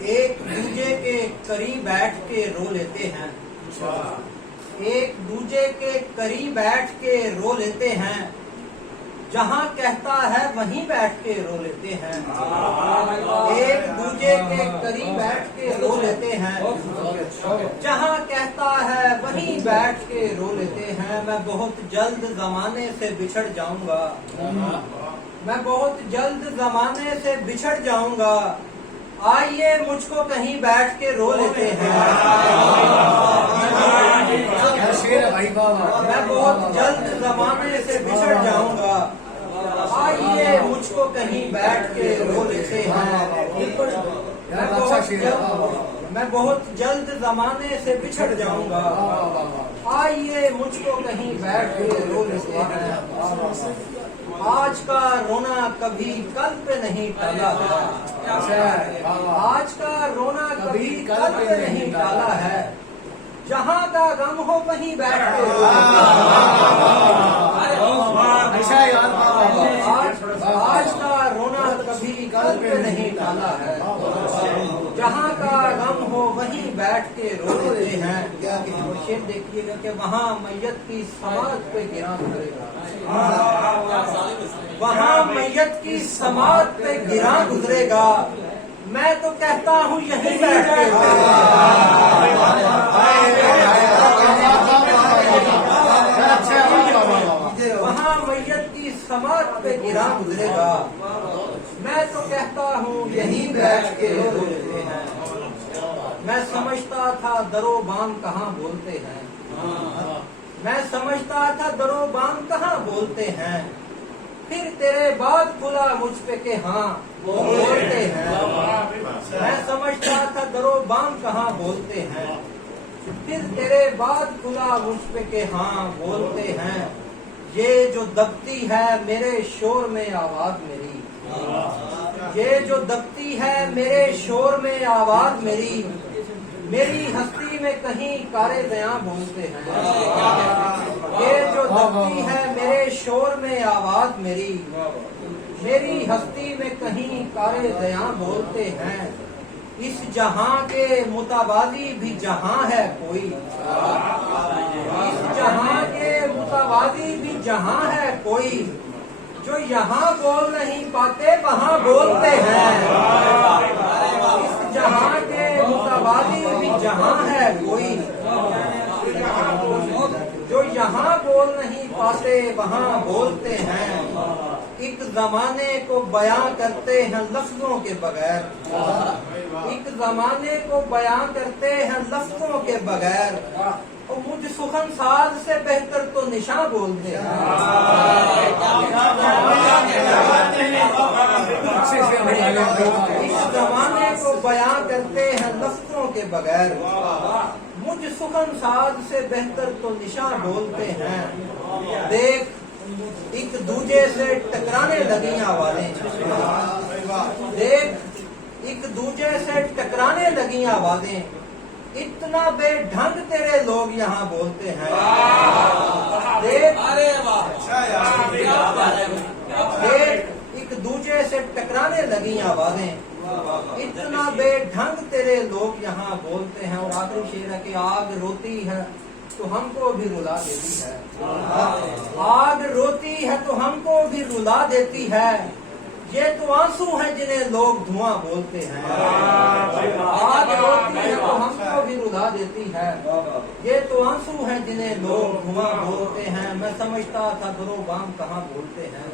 ایک دوجے کے قریب بیٹھ کے رو لیتے ہیں، ایک دوجے کے قریب بیٹھ کے رو لیتے ہیں، جہاں کہتا ہے وہیں بیٹھ کے رو لیتے ہیں، ایک دوجے کے قریب بیٹھ کے رو لیتے ہیں، جہاں کہتا ہے وہیں بیٹھ کے رو لیتے ہیں۔ میں بہت جلد زمانے سے بچھڑ جاؤں گا، میں بہت جلد زمانے سے بچھڑ جاؤں گا، آئیے مجھ کو کہیں بیٹھ کے رو لیتے ہیں۔ میں بہت جلد زمانے سے بچھڑ جاؤں گا، آئیے مجھ کو کہیں بیٹھ کے رو لیتے ہیں۔ میں بہت جلد زمانے سے بچھڑ جاؤں گا، آئیے مجھ کو کہیں بیٹھ کے رو لیتے ہیں۔ آج کا رونا کبھی کل پہ نہیں ٹالا ہے، آج کا رونا کبھی کل پہ نہیں ٹالا ہے، جہاں کا غم ہو وہیں بیٹھ کے رو لیتے ہیں۔ آج کا رونا کبھی کل پہ نہیں ٹالا ہے، جہاں کا غم ہو وہیں بیٹھ کے رو لیتے ہیں۔ شیر دیکھیے گا کہ وہاں میت کی سماعت پہ گراں گزرے گا، وہاں میت کی سماعت پہ گراں گزرے گا، میں تو کہتا ہوں یہیں بیٹھ کے رو وہاں میت کی سماعت پہ گراں گزرے گا، میں تو کہتا ہوں یہیں بیٹھ کے رو لیتے ہیں۔ میں سمجھتا تھا درو بام کہاں بولتے ہیں، میں سمجھتا تھا درو بام کہاں بولتے ہیں، پھر تیرے بعد کھلا مجھ پہ کہ ہاں بولتے ہیں۔ میں سمجھتا تھا درو بام کہاں بولتے ہیں، پھر تیرے بعد کھلا مجھ پہ کہ ہاں بولتے ہیں۔ یہ جو دبتی ہے میرے شور میں آواز میری، یہ جو دبتی ہے میرے شور میں آواز میری، میری ہستی میں کہیں کارے بیاں بولتے ہیں۔ یہ جو دبتی ہے میرے شور میں آواز میری، میری ہستی میں کہیں کارے بیاں بولتے ہیں۔ اس جہاں کے متوازی بھی جہاں ہے کوئی، اس جہاں کے متوازی بھی جہاں ہے کوئی، جو یہاں بول نہیں پاتے وہاں بولتے ہیں۔ اس جہاں کے متوازی بھی جہاں ہے کوئی، جو یہاں بول نہیں پاتے وہاں بولتے ہیں۔ ایک زمانے کو بیاں کرتے ہیں لفظوں کے بغیر، ایک زمانے کو بیاں کرتے ہیں لفظوں کے بغیر، اور مجھ سخن ساز سے بہتر تو نشاں بولتے ہیں۔ اس زمانے کو بیاں کرتے ہیں لفظوں کے بغیر، مجھ سخن ساز سے بہتر تو نشاں بولتے ہیں۔ دیکھ ایک دوجے سے ٹکرانے لگی آوازیں، دیکھ ایک دوجے سے ٹکرانے لگی آوازیں، اتنا بے ڈھنگ تیرے لوگ یہاں بولتے ہیں۔ دیکھ ایک دوجے سے ٹکرانے لگی آوازیں، اتنا بے ڈھنگ تیرے لوگ یہاں بولتے ہیں۔ اور آخری شعر ہے کہ آگ روتی ہے تو ہم کو بھی رلا دیتی ہے، آگ روتی ہے تو ہم کو بھی رلا دیتی ہے، یہ تو آنسو ہیں جنہیں لوگ دھواں بولتے ہیں۔ آگ روتی ہے تو ہم کو بھی رلا دیتی ہے، یہ تو آنسو ہیں جنہیں لوگ دھواں بولتے ہیں۔ میں سمجھتا تھا درو بام کہاں بولتے ہیں۔